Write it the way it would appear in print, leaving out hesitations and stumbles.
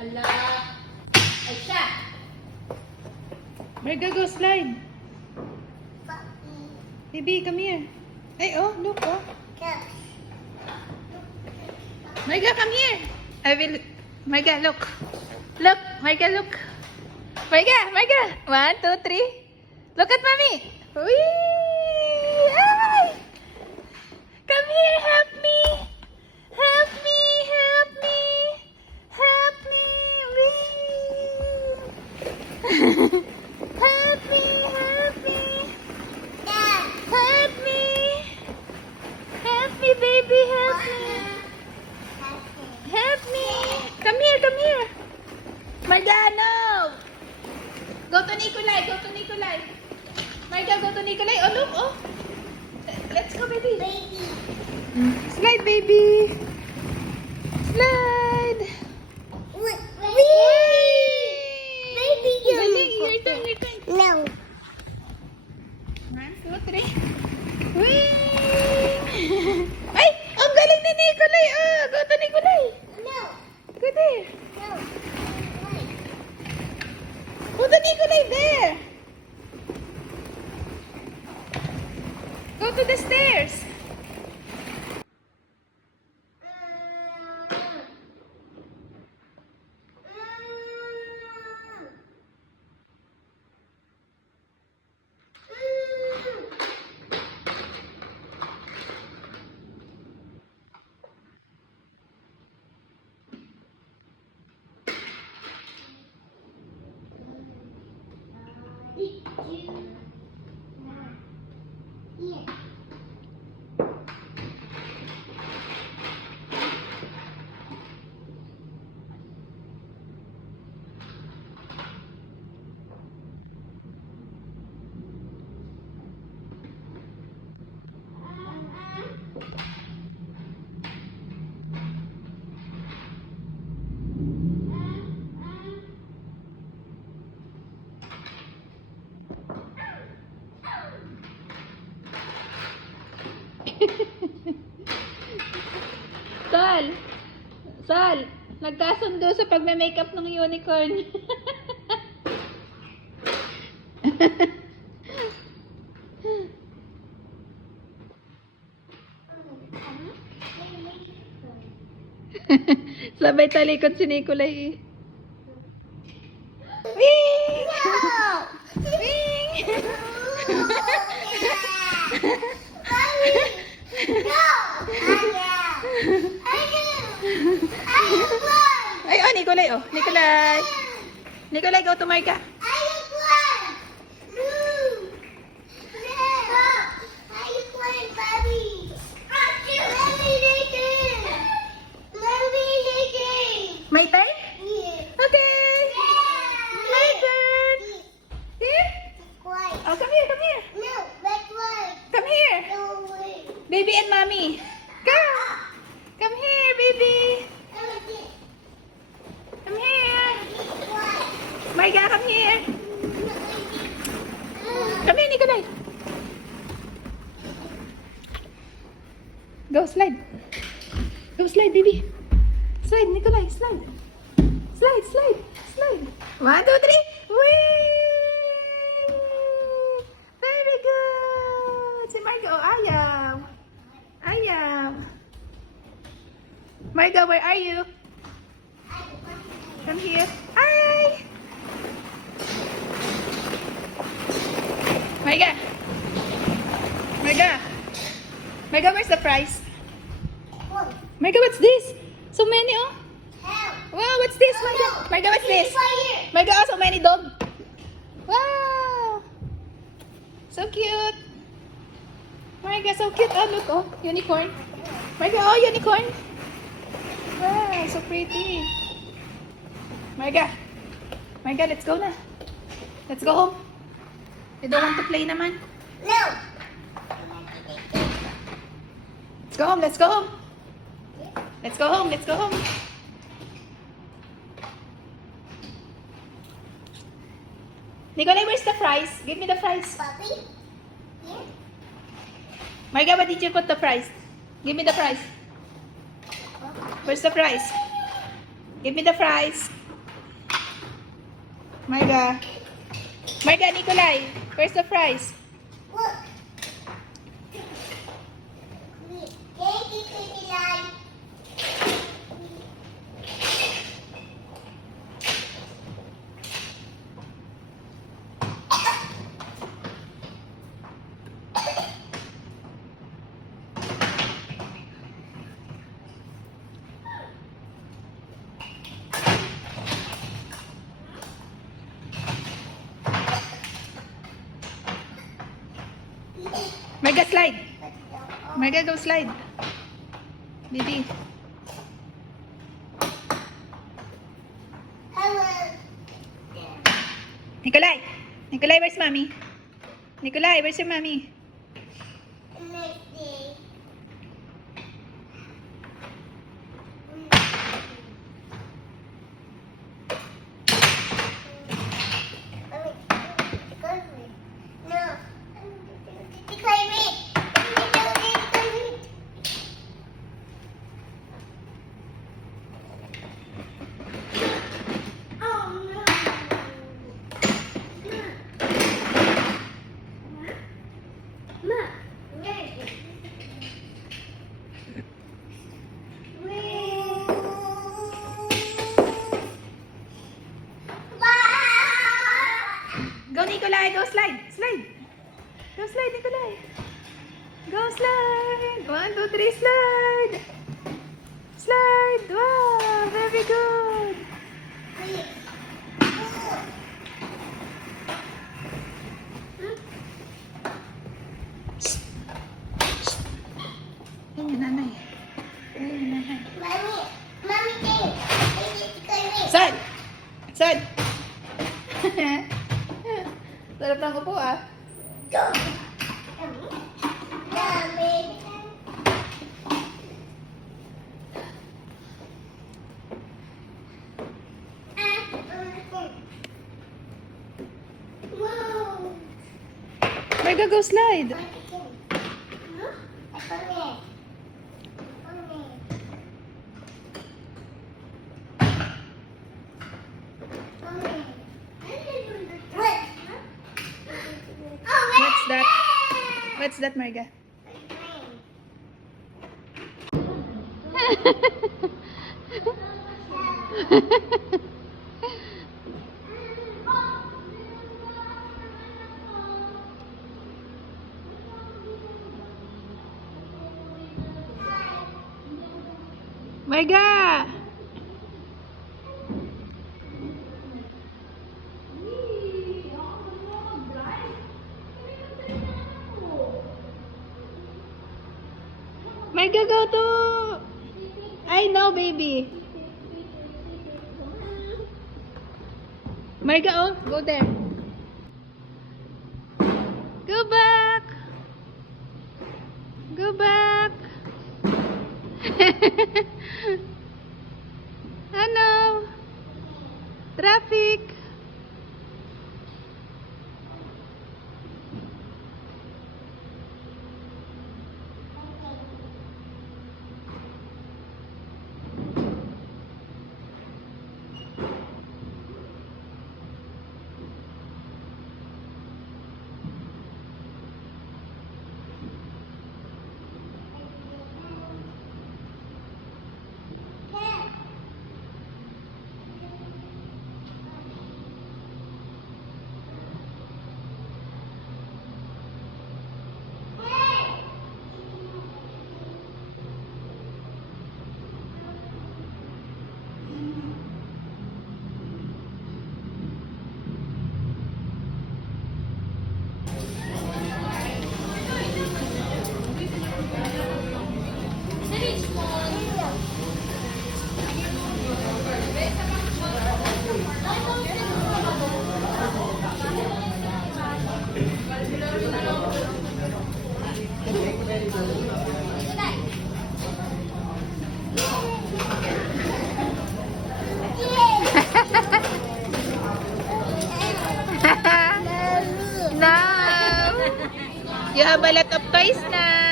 Ala. Ay siya. Marga, go slide. Baby, come here. Hey, oh, look, oh. Marga, come here. I will. Marga, look. Look, Marga, look. Marga, Marga. 1, 2, 3. Look at mommy. Whee! Ay! Come here, help me. Help me, help me. Help me. Whee! Help me, help me. Help me. Help me, baby, help me. Help me. Come here, come here. Marga, no. Go to Nikolai, go to Nikolai. Marga, go to Nikolai. Oh, look, oh. Let's go, baby. Slide, baby. Slide. Galing, your turn, your turn. No. 1, 2, 3. Whee! Ay! Ang galing ni Nikolai! Oh, go to Nikolai! No. Go there! No. Go to Nikolai there! Go to the stairs! Here. Sal! Sal! Nagkasundo sa pagme-makeup ng unicorn. Sabay talikod si Nikolai eh. Wing! Wing! Ay, oh, Nikolai, oh. Nikolai. Nikolai, go to Marga. My turn? Okay. My turn. Here? Oh, come here, come here. Come here. Baby and mommy. Come. Come here, baby. Come here. Marga, come here. Come here, Nikolai. Go, slide. Go, slide, baby. Slide, Nikolai, slide. Slide, slide, slide. 1, 2, 3. Whee! Very good. Si Marga, oh, ayaw. Ayaw. Marga, where are you? Come here. Hi! Marga. Marga. Marga, where's the prize? Marga, what's this? So many, oh. Wow, what's this, Marga? Marga, what's this? Marga, oh, so many dog. Wow. So cute. Marga, so cute. Oh, look, oh. Unicorn. Marga, oh, unicorn. Wow, so pretty. Marga. Marga, let's go na. Let's go home. You don't want to play naman? Let's go home, let's go home. Let's go home, let's go home. Nikolai, where's the fries? Give me the fries. Marga, what did you put the fries? Give me the fries. Where's the fries? Give me the fries. Marga. Marga, Nikolai. Where's the fries? Look. Thank you, Nikolai. Marga, slide. Marga, go slide. Baby. Hello. Nikolai. Nikolai, where's mommy? Nikolai, where's your mommy? Next day. No. Declare me. Oh no. Ma. Go, Nikolai. Go slide. Slide. Go slide, Nikolai. Go slide. 1, 2, 3, slide. Slide. Wow, very good. Yan yung nanay. Yan yung nanay. Mommy, thing. I need to declare me. Sad! Sad! Sarap ng upo ah. Go. Mommy. Wow. Marga, go slide. What's that? What's that, Marga? Marga! Marga, go to... I know, baby. Marga, oh, go there. Go back. Go back. Ano? Traffic. You have a lot of toys na.